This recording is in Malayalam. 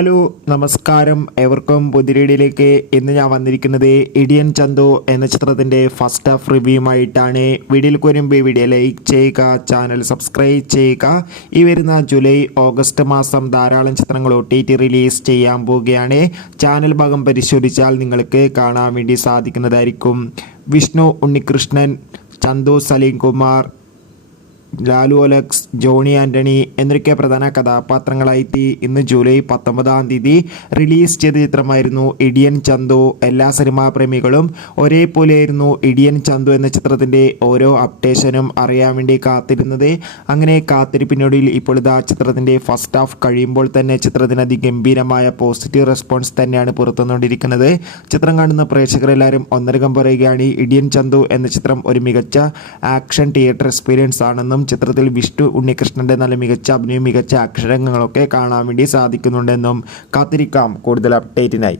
ഹലോ നമസ്കാരം, ഏവർക്കും പുതിയ ഇന്ന് ഞാൻ വന്നിരിക്കുന്നത് ഇടിയൻ ചന്തു എന്ന ചിത്രത്തിൻ്റെ ഫസ്റ്റ് ഹാഫ് റിവ്യൂമായിട്ടാണ്. വീഡിയോയിൽ വരുമ്പോൾ വീഡിയോ ലൈക്ക് ചെയ്യുക, ചാനൽ സബ്സ്ക്രൈബ് ചെയ്യുക. ഈ വരുന്ന ജൂലൈ ഓഗസ്റ്റ് മാസം ധാരാളം ചിത്രങ്ങൾ OTT റിലീസ് ചെയ്യാൻ പോവുകയാണ്. ചാനൽ ഭാഗം പരിശോധിച്ചാൽ നിങ്ങൾക്ക് കാണാൻ വേണ്ടി സാധിക്കുന്നതായിരിക്കും. വിഷ്ണു ഉണ്ണികൃഷ്ണൻ, ചന്തു സലീം കുമാർ, ലാലു അലക്സ്, ജോണി ആൻ്റണി എന്നൊക്കെ പ്രധാന കഥാപാത്രങ്ങളായിട്ട് ഇന്ന് ജൂലൈ 19 റിലീസ് ചെയ്ത ചിത്രമായിരുന്നു ഇടിയൻ ചന്തു. എല്ലാ സിനിമാ പ്രേമികളും ഒരേപോലെയായിരുന്നു ഇടിയൻ ചന്തു എന്ന ചിത്രത്തിൻ്റെ ഓരോ അപ്ഡേഷനും അറിയാൻ വേണ്ടി കാത്തിരുന്നത്. അങ്ങനെ കാത്തിരിപ്പിനൊടുവിൽ ഇപ്പോൾ ഇതാ ചിത്രത്തിൻ്റെ ഫസ്റ്റ് ഹാഫ് കഴിയുമ്പോൾ തന്നെ ചിത്രത്തിന് അതിഗംഭീരമായ പോസിറ്റീവ് റെസ്പോൺസ് തന്നെയാണ് പുറത്തുവന്നുകൊണ്ടിരിക്കുന്നത്. ചിത്രം കാണുന്ന പ്രേക്ഷകരെല്ലാവരും ഒന്നരകം പറയുകയാണ്, ഇടിയൻ ചന്തു എന്ന ചിത്രം ഒരു മികച്ച ആക്ഷൻ തിയേറ്റർ എക്സ്പീരിയൻസ് ആണെന്നും ചിത്രത്തിൽ വിഷ്ണു ഉണ്ണികൃഷ്ണന്റെ നല്ല മികച്ച അഭിനയം, മികച്ച അക്ഷരങ്ങളൊക്കെ കാണാൻ വേണ്ടി സാധിക്കുന്നുണ്ടെന്നും. കാത്തിരിക്കാം കൂടുതൽ അപ്ഡേറ്റിനായി.